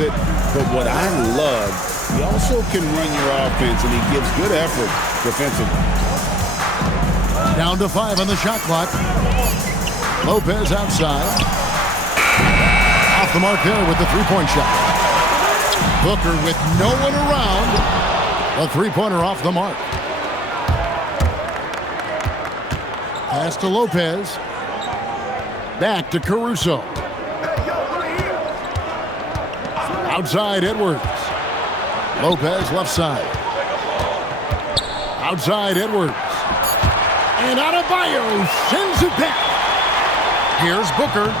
it. But what I love, he also can run your offense, and he gives good effort defensively. Down to 5 on the shot clock. Lopez outside. Off the mark there with the three-point shot. Booker with no one around. A three-pointer off the mark. Pass to Lopez. Back to Caruso. Outside Edwards. Lopez left side. Outside Edwards. And Adebayo sends it back. Here's Booker.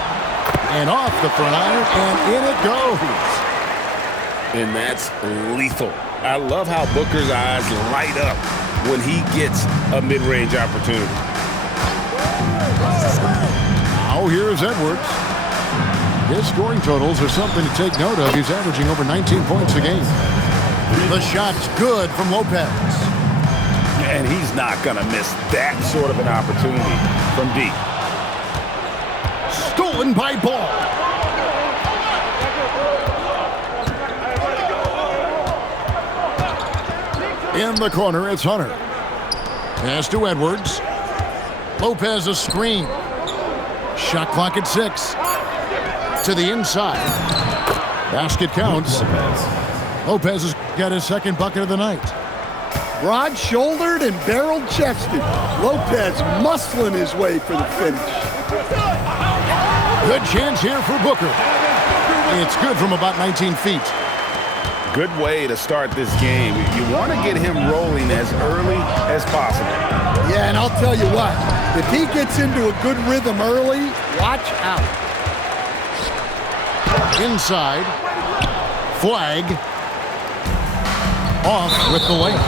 And off the front iron, and in it goes. And that's lethal. I love how Booker's eyes light up when he gets a mid-range opportunity. Now here's Edwards. His scoring totals are something to take note of. He's averaging over 19 points a game. The shot's good from Lopez. And he's not going to miss that sort of an opportunity from deep. Stolen by Ball. In the corner, it's Hunter. Pass to Edwards. Lopez a screen. Shot clock at 6. To the inside. Basket counts. Lopez has got his second bucket of the night. Broad-shouldered and barrel-chested. Lopez muscling his way for the finish. Good chance here for Booker. It's good from about 19 feet. Good way to start this game. You want to get him rolling as early as possible. Yeah, and I'll tell you what. If he gets into a good rhythm early, watch out. Inside. Flag. Off with the layup.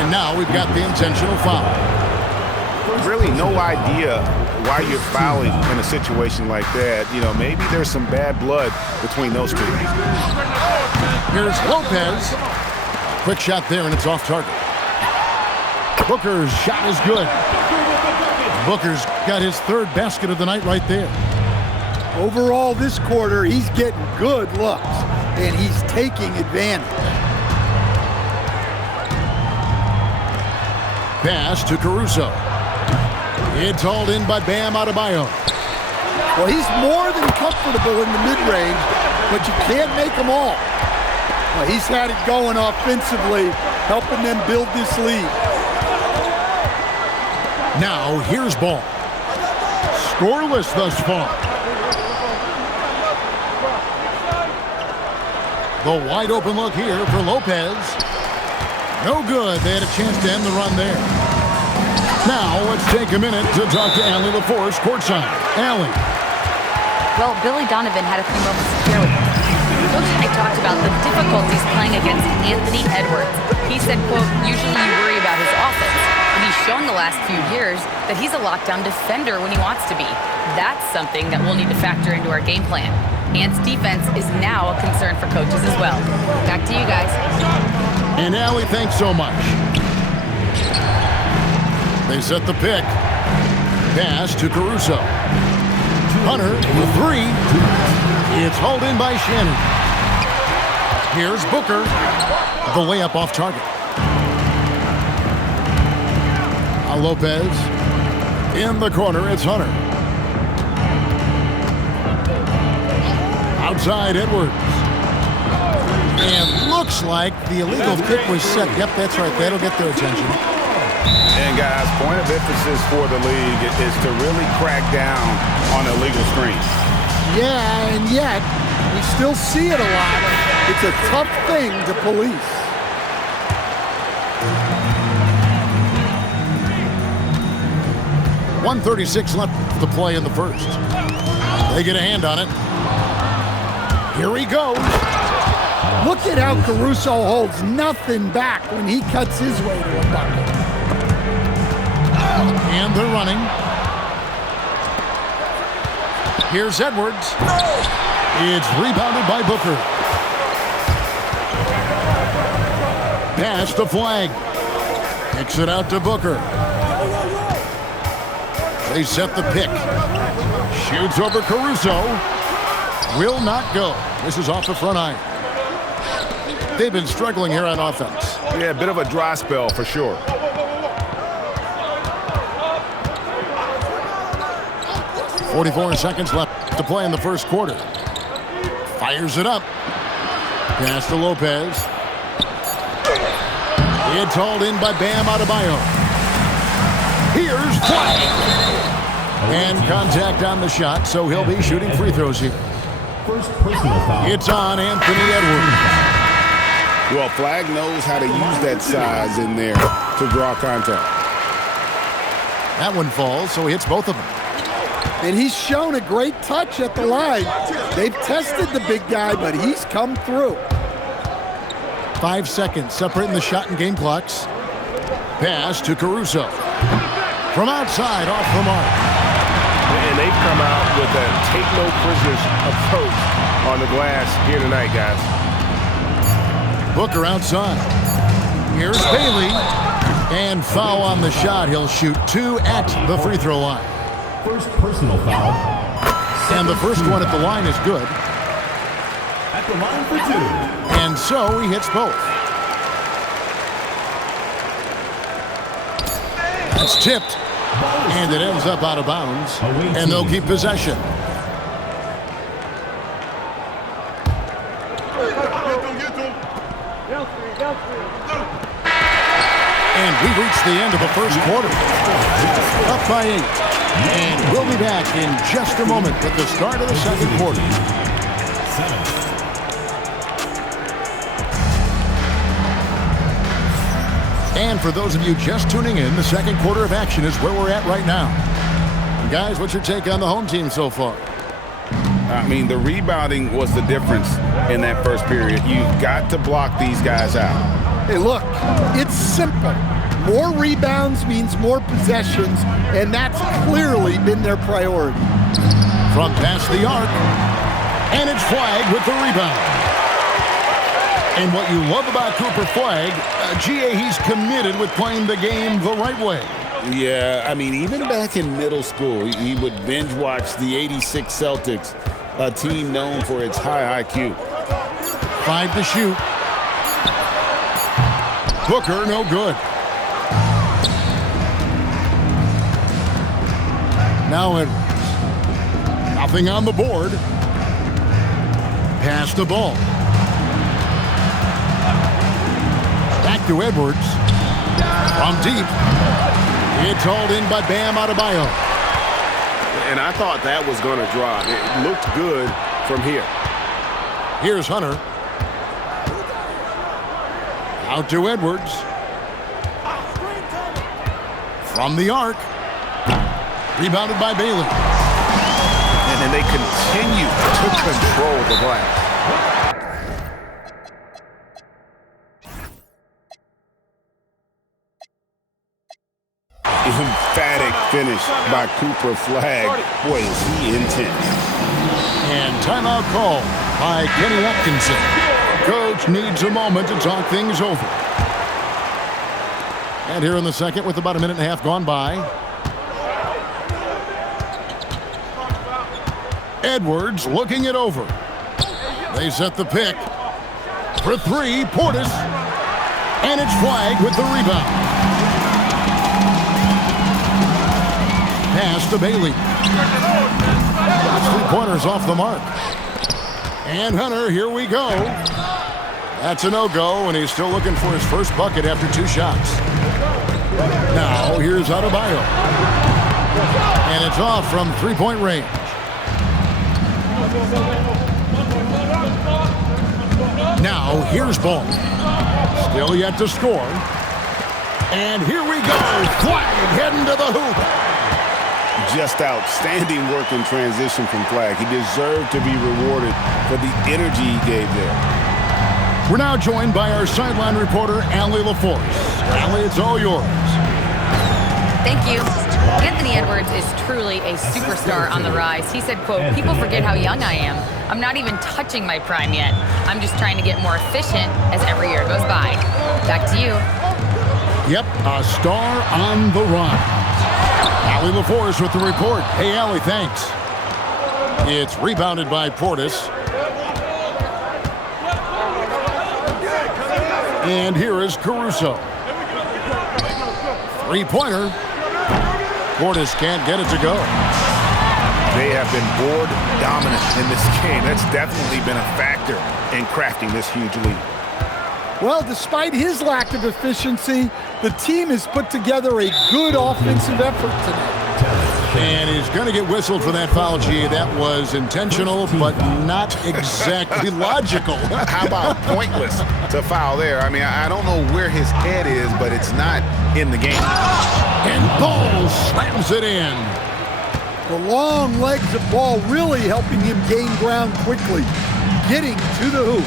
And now we've got the intentional foul. Really no idea why you're fouling in a situation like that. You know, maybe there's some bad blood between those two. Here's Lopez. Quick shot there, and it's off target. Booker's shot is good. Booker's got his third basket of the night right there. Overall, this quarter, he's getting good looks, and he's taking advantage. Pass to Caruso. It's hauled in by Bam Adebayo. Well, he's more than comfortable in the mid-range, but you can't make them all. Well, he's had it going offensively, helping them build this lead. Now, here's Ball. Scoreless thus far. The wide open look here for Lopez. No good. They had a chance to end the run there. Now, let's take a minute to talk to Allie LaForce courtside. Allie. Well, Billy Donovan had a few moments here with him. Coach and I talked about the difficulties playing against Anthony Edwards. He said, quote, usually you worry about his offense, but he's shown the last few years that he's a lockdown defender when he wants to be. That's something that we'll need to factor into our game plan. Ant's defense is now a concern for coaches as well. Back to you guys. And Allie, thanks so much. They set the pick. Pass to Caruso. Hunter with 3. It's hauled in by Shannon. Here's Booker. The layup off target. Lopez. In the corner, it's Hunter. Outside Edwards. And looks like the illegal pick was set. Yep, that's right. That'll get their attention. And guys, point of emphasis for the league is to really crack down on illegal screens. Yeah, and yet we still see it a lot. It's a tough thing to police. .136 left to play in the first. They get a hand on it. Here he goes. Look at how Caruso holds nothing back when he cuts his way to a bucket. And they're running. Here's Edwards. It's rebounded by Booker. Pass to Flag. Kicks it out to Booker. They set the pick. Shoots over Caruso. Will not go. This is off the front iron. They've been struggling here on offense. Yeah, a bit of a dry spell for sure. .44 seconds left to play in the first quarter. Fires it up. Pass to Lopez. It's hauled in by Bam Adebayo. Here's Flag. And contact on the shot, so he'll be shooting free throws here. First personal foul. It's on Anthony Edwards. Well, Flag knows how to use that size in there to draw contact. That one falls, so he hits both of them. And he's shown a great touch at the line. They've tested the big guy, but he's come through. 5 seconds separating the shot and game clocks. Pass to Caruso. From outside, off the mark. And they've come out with a take-no-prisoners approach on the glass here tonight, guys. Booker outside. Here's Bailey. And foul on the shot. He'll shoot 2 at the free throw line. First personal foul. And the first one at the line is good. At the line for 2. And so he hits both. It's tipped. And it ends up out of bounds. And they'll keep possession. And we've reached the end of the first quarter. Up by 8. And we'll be back in just a moment with the start of the second quarter. And for those of you just tuning in, the second quarter of action is where we're at right now. And guys, what's your take on the home team so far? I mean, the rebounding was the difference in that first period. You've got to block these guys out. Hey, look, it's simple. More rebounds means more possessions, and that's clearly been their priority. From past the arc, and it's Flag with the rebound. And what you love about Cooper Flag, GA, he's committed with playing the game the right way. Yeah, I mean, even back in middle school, he would binge watch the '86 Celtics, a team known for its high IQ. 5 to shoot. Booker, no good. Now Edwards. Nothing on the board. Pass the ball. Back to Edwards. From deep. It's hauled in by Bam Adebayo. And I thought that was going to drop. It looked good from here. Here's Hunter. Out to Edwards. From the arc. Rebounded by Bailey. And then they continue to control the glass. Emphatic finish by Cooper Flag. Boy, is he intense. And timeout call by Kenny Atkinson. Coach needs a moment to talk things over. And here in the second with about a minute and a half gone by. Edwards looking it over. They set the pick. For 3, Portis. And it's Flag with the rebound. Pass to Bailey. That's 3 pointers off the mark. And Hunter, here we go. That's a no-go, and he's still looking for his first bucket after 2 shots. Now, here's Adebayo. And it's off from 3-point range. Now, here's Ball. Still yet to score. And here we go. Flag heading to the hoop. Just outstanding work in transition from Flag. He deserved to be rewarded for the energy he gave there. We're now joined by our sideline reporter, Allie LaForce. Allie, it's all yours. Thank you. Anthony Edwards is truly a superstar on the rise. He said, quote, "People forget how young I am. I'm not even touching my prime yet. I'm just trying to get more efficient as every year goes by." Back to you. Yep, a star on the rise. Allie LaForce with the report. Hey, Allie, thanks. It's rebounded by Portis. And here is Caruso. Three-pointer. Portis can't get it to go. They have been board dominant in this game. That's definitely been a factor in crafting this huge lead. Well, despite his lack of efficiency, the team has put together a good offensive effort tonight. And he's going to get whistled for that foul, G. That was intentional, but not exactly logical. How about pointless to foul there? I mean, I don't know where his head is, but it's not in the game. And Ball slams it in. The long legs of Ball really helping him gain ground quickly, getting to the hoop.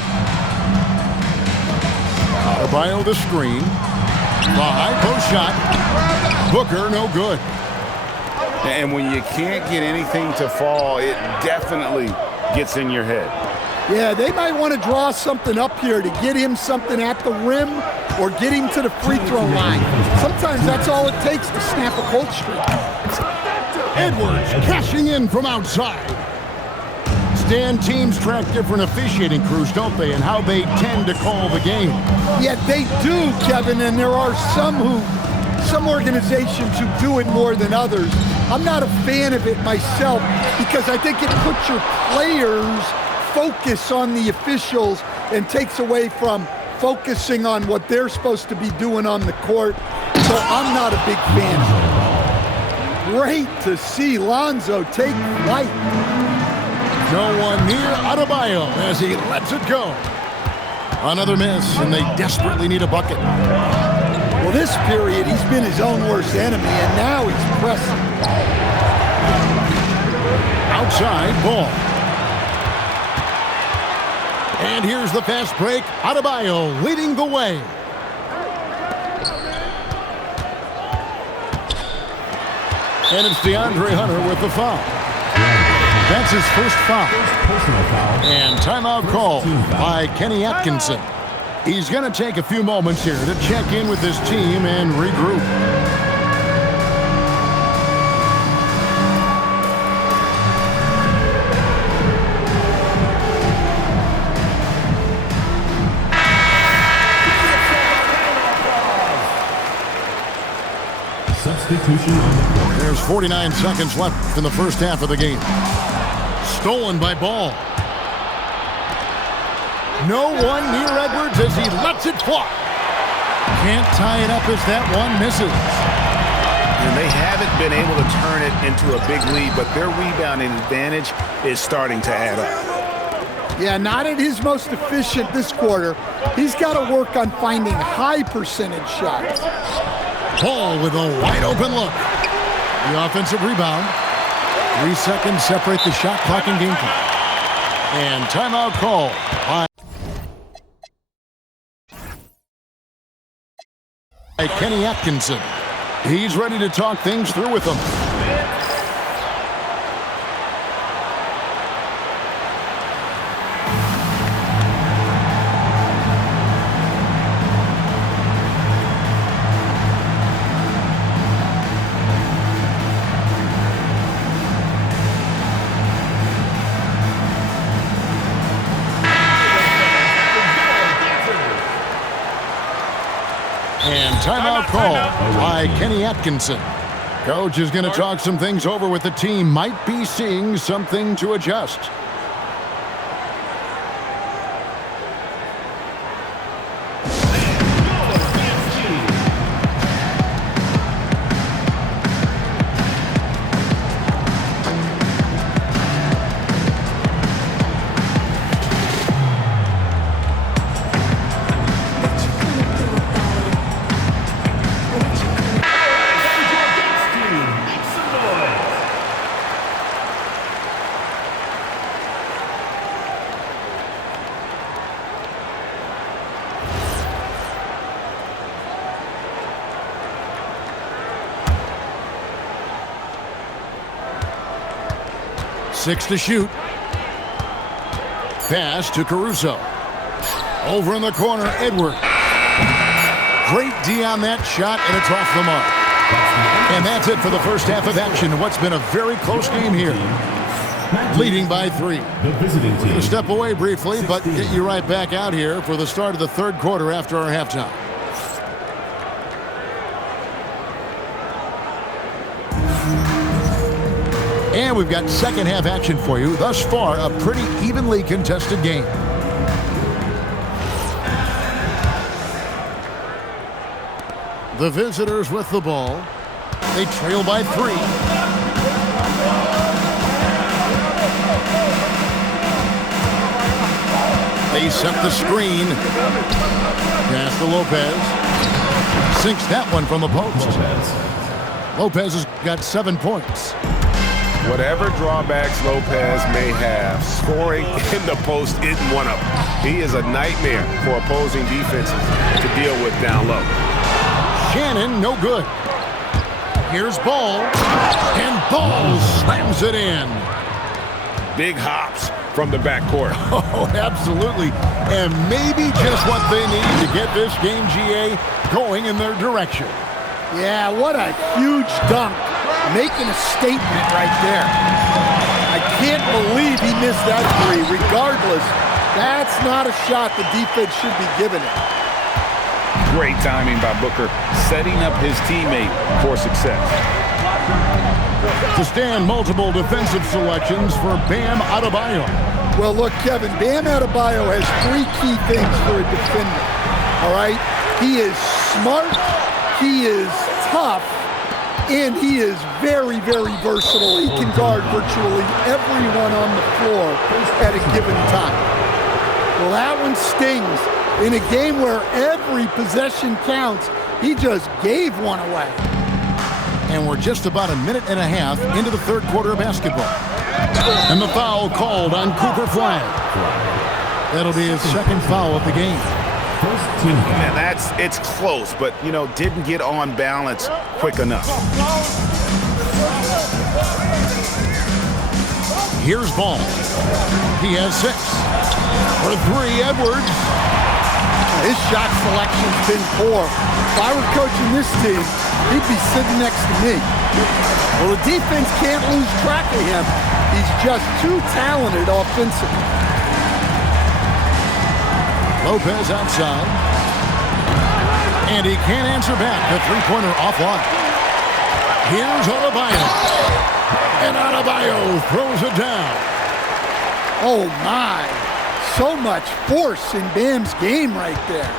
Adebayo the screen. The high post shot. Booker no good. And when you can't get anything to fall, it definitely gets in your head. Yeah, they might want to draw something up here to get him something at the rim or get him to the free throw line. Sometimes that's all it takes to snap a cold streak. Edwards cashing in from outside. Stan, teams track different officiating crews, don't they, and how they tend to call the game. Yeah, they do, Kevin, and there are some organizations who do it more than others. I'm not a fan of it myself because I think it puts your players' focus on the officials and takes away from focusing on what they're supposed to be doing on the court. So I'm not a big fan of it. Great to see Lonzo take flight. No one near Adebayo as he lets it go. Another miss, and they desperately need a bucket. Well, this period, he's been his own worst enemy, and now he's pressing. Outside Ball. And here's the fast break. Adebayo leading the way. And it's DeAndre Hunter with the foul. That's his first foul. Personal foul. And timeout call by Kenny Atkinson. He's going to take a few moments here to check in with his team and regroup. Substitution on the court. There's 49 seconds left in the first half of the game. Stolen by Ball. No one near Edwards as he lets it fly. Can't tie it up as that one misses. And they haven't been able to turn it into a big lead, but their rebounding advantage is starting to add up. Yeah, not at his most efficient this quarter. He's got to work on finding high percentage shots. Ball with a wide open look. The offensive rebound. 3 seconds separate the shot clock and game clock. And timeout call by Kenny Atkinson. He's ready to talk things through with them. And timeout call by Kenny Atkinson. Coach is going to talk some things over with the team. Might be seeing something to adjust. Six to shoot. Pass to Caruso. Over in the corner, Edwards. Great D on that shot, and it's off the mark. And that's it for the first half of action. What's been a very close game here. leading by 3. The visiting We're going team. to step away briefly, but get you right back out here for the start of the third quarter after our halftime. And we've got second half action for you. Thus far, a pretty evenly contested game. The visitors with the ball. They trail by 3. They set the screen. Pass to Lopez. Sinks that one from the post. Lopez has got 7 points. Whatever drawbacks Lopez may have, scoring in the post isn't one of them. He is a nightmare for opposing defenses to deal with down low. Shannon, no good. Here's Ball. And Ball slams it in. Big hops from the backcourt. Oh, absolutely. And maybe just what they need to get this game, GA, going in their direction. Yeah, what a huge dunk. Making a statement right there. I can't believe he missed that 3. Regardless, that's not a shot the defense should be giving it. Great timing by Booker, setting up his teammate for success. To stand multiple defensive selections for Bam Adebayo. Well, look, Kevin, Bam Adebayo has 3 key things for a defender. All right? He is smart, he is tough, and he is very, very versatile. He can guard virtually everyone on the floor at a given time. Well, that one stings. In a game where every possession counts, he just gave one away. And we're just about a minute and a half into the third quarter of basketball. And the foul called on Cooper Flag. That'll be his second foul of the game. First team. And it's close, but, didn't get on balance quick enough. Here's Ball. He has 6. For 3, Edwards. His shot selection's been poor. If I were coaching this team, he'd be sitting next to me. Well, the defense can't lose track of him. He's just too talented offensively. Lopez outside. And he can't answer back. The three-pointer offline. Here's Adebayo. And Adebayo throws it down. Oh, my. So much force in Bam's game right there.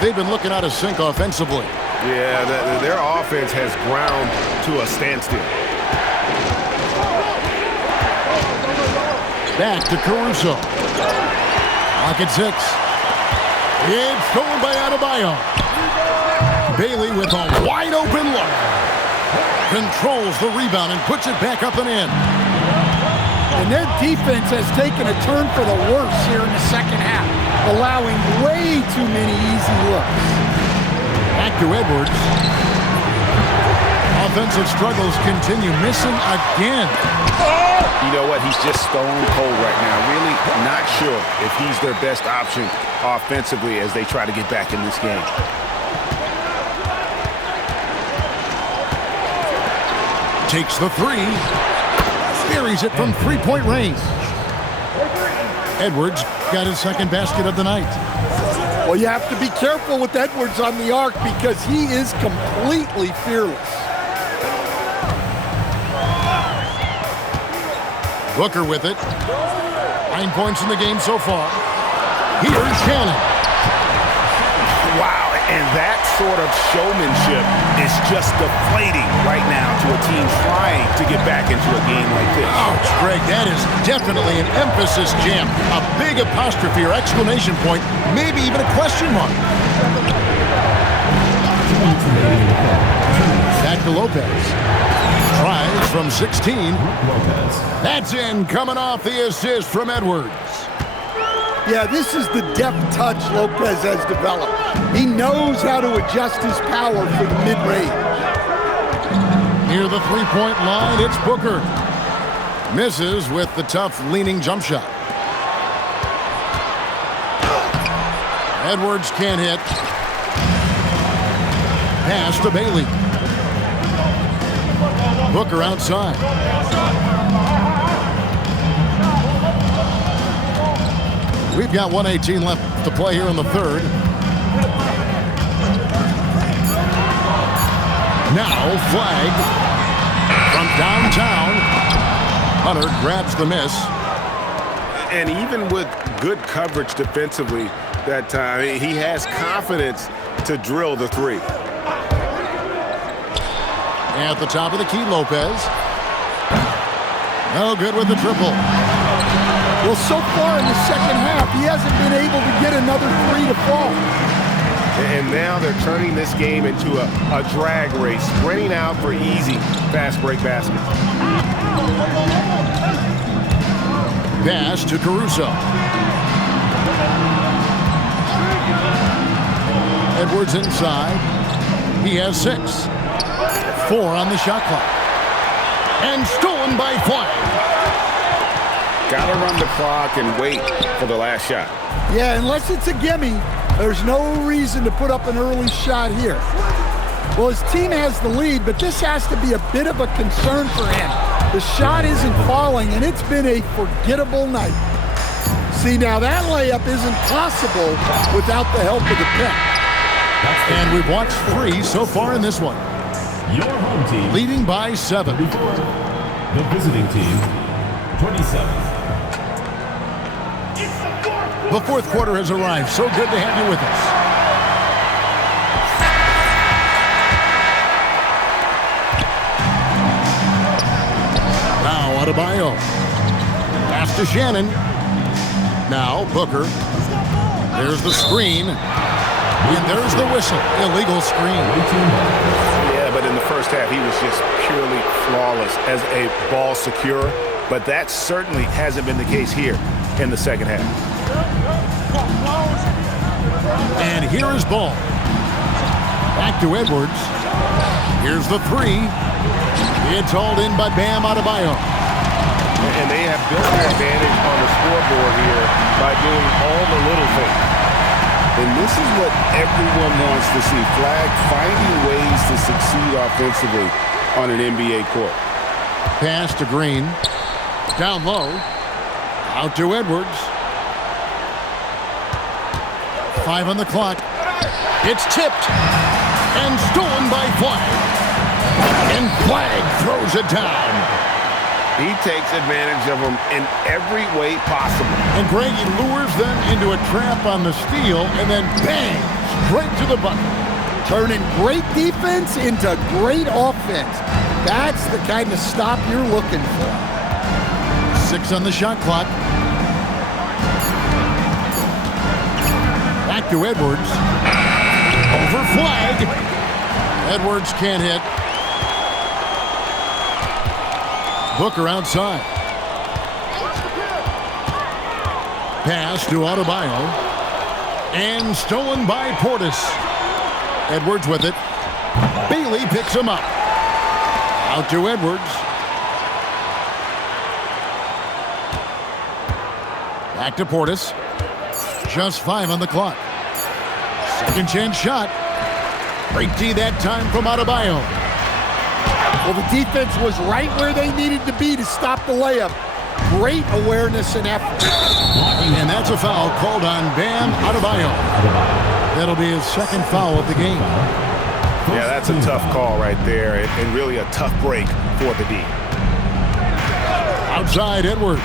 They've been looking out of sync offensively. Yeah, their offense has ground to a standstill. Back to Caruso. Lock at 6. It's stolen by Adebayo. Bailey with a wide open look. Controls the rebound and puts it back up and in. And their defense has taken a turn for the worse here in the second half, allowing way too many easy looks. Back to Edwards. Offensive struggles continue, missing again. You know what? He's just stone cold right now. Really not sure if he's their best option offensively as they try to get back in this game. Takes the 3. Buries it from three-point range. Edwards got his second basket of the night. Well, you have to be careful with Edwards on the arc because he is completely fearless. Booker with it. 9 points in the game so far. Here's Shannon. Wow, and that sort of showmanship is just deflating right now to a team trying to get back into a game like this. Ouch, Greg, that is definitely an emphasis jam. A big apostrophe or exclamation point, maybe even a question mark. Back to Lopez. Tries from 16. That's in, coming off the assist from Edwards. Yeah, this is the deft touch Lopez has developed. He knows how to adjust his power for the mid-range. Near the three-point line, it's Booker. Misses with the tough leaning jump shot. Edwards can't hit. Pass to Bailey. Booker outside. We've got 1:18 left to play here in the third. Now flag from downtown. Hunter grabs the miss. And even with good coverage defensively that time, he has confidence to drill the three. At the top of the key, Lopez. No good with the triple. Well, so far in the second half, he hasn't been able to get another three to fall. And now they're turning this game into a drag race, sprinting out for easy fast break baskets. Pass to Caruso. Edwards inside. He has 6. 4 on the shot clock. And stolen by Flag. Gotta run the clock and wait for the last shot. Yeah, unless it's a gimme, there's no reason to put up an early shot here. Well, his team has the lead, but this has to be a bit of a concern for him. The shot isn't falling, and it's been a forgettable night. See, now that layup isn't possible without the help of the pick. And we've watched 3 so far in this one. Your home team Leading by 7. 34. The visiting team 27. The fourth quarter has arrived. So good to have you with us. Now Adebayo. Pass to Shannon. Now Booker. There's the screen. And there's the whistle. Illegal screen. Yeah, but in the first half, he was just purely flawless as a ball securer. But that certainly hasn't been the case here in the second half. And here is ball. Back to Edwards. Here's the 3. It's hauled in by Bam Adebayo. And they have built their advantage on the scoreboard here by doing all the little things. And this is what everyone wants to see. Flag finding ways to succeed offensively on an NBA court. Pass to Green. Down low. Out to Edwards. 5 on the clock. It's tipped. And stolen by Flag. And Flag throws it down. He takes advantage of them in every way possible. And Greg, he lures them into a trap on the steal, and then bang, straight to the bucket. Turning great defense into great offense. That's the kind of stop you're looking for. 6 on the shot clock. Back to Edwards. Over Flag. Edwards can't hit. Booker outside. Pass to Adebayo. And stolen by Portis. Edwards with it. Bailey picks him up. Out to Edwards. Back to Portis. Just 5 on the clock. Second chance shot. Great D that time from Adebayo. Well, the defense was right where they needed to be to stop the layup. Great awareness and effort. And that's a foul called on Bam Adebayo. That'll be his second foul of the game. Yeah, that's a tough call right there, and really a tough break for the D. Outside Edwards.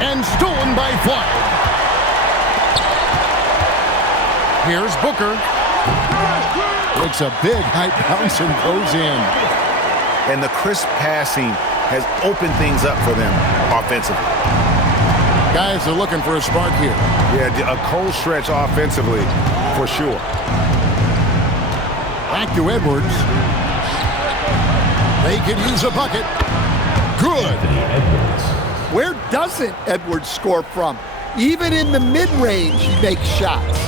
And stolen by Flag. Here's Booker. Takes a big high bounce and goes in. And the crisp passing has opened things up for them offensively. Guys are looking for a spark here. Yeah, a cold stretch offensively for sure. Back to Edwards. They could use a bucket. Good. Where doesn't Edwards score from? Even in the mid-range, he makes shots.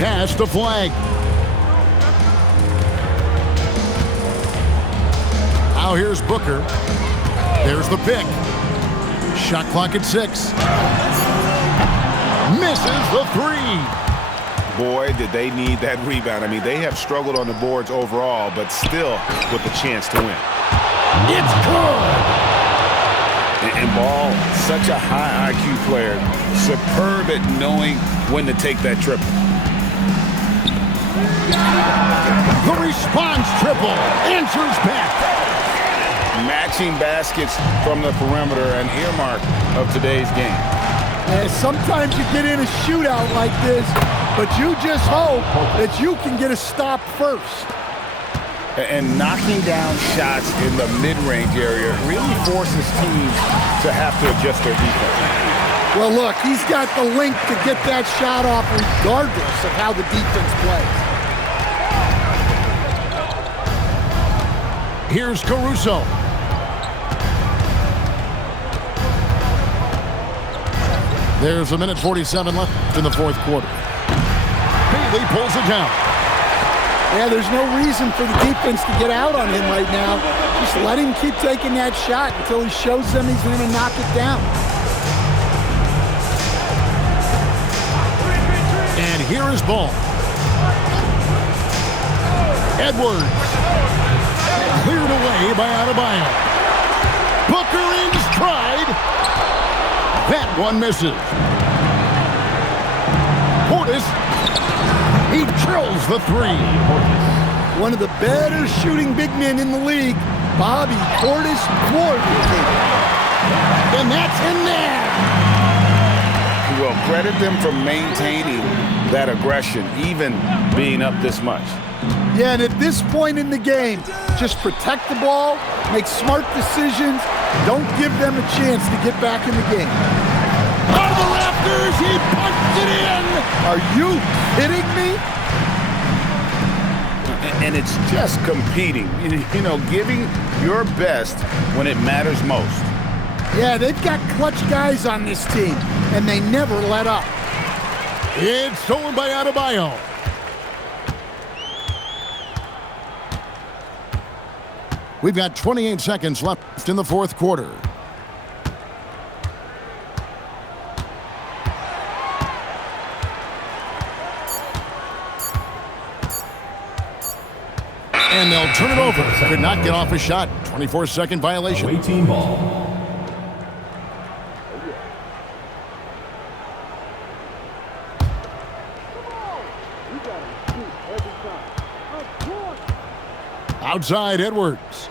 Pass to Flag. Now here's Booker. There's the pick. Shot clock at 6. Misses the 3. Boy, did they need that rebound. I mean, they have struggled on the boards overall, but still with a chance to win. It's good. And Ball, such a high IQ player, superb at knowing when to take that triple. The response triple answers back. Matching baskets from the perimeter, an earmark of today's game. Sometimes you get in a shootout like this, but you just hope that you can get a stop first. And knocking down shots in the mid-range area really forces teams to have to adjust their defense. Well, look, he's got the link to get that shot off regardless of how the defense plays. Here's Caruso. There's 1:47 left in the fourth quarter. Bailey pulls it down. Yeah, there's no reason for the defense to get out on him right now. Just let him keep taking that shot until he shows them he's going to knock it down. And here is Ball. Edwards. Cleared away by Adebayo. Booker in stride. That one misses. Portis. He drills the three. One of the better shooting big men in the league, Bobby Portis. And that's in there. Well, credit them for maintaining that aggression, even being up this much. Yeah, and at this point in the game, just protect the ball, make smart decisions, don't give them a chance to get back in the game. Out of the rafters, he punched it in. Are you kidding me? And it's just competing, you know, giving your best when it matters most. Yeah, they've got clutch guys on this team, and they never let up. It's stolen by Adebayo. We've got 28 seconds left in the fourth quarter. And they'll turn it over. Could not get off a shot. 24-second violation. Away team ball. Outside Edwards.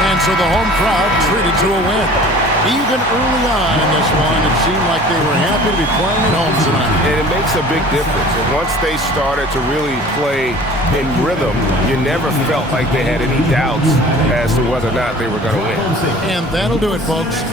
And so the home crowd treated to a win. Even early on in this one, it seemed like they were happy to be playing at home tonight. And it makes a big difference. And once they started to really play in rhythm, you never felt like they had any doubts as to whether or not they were going to win. And that'll do it, folks.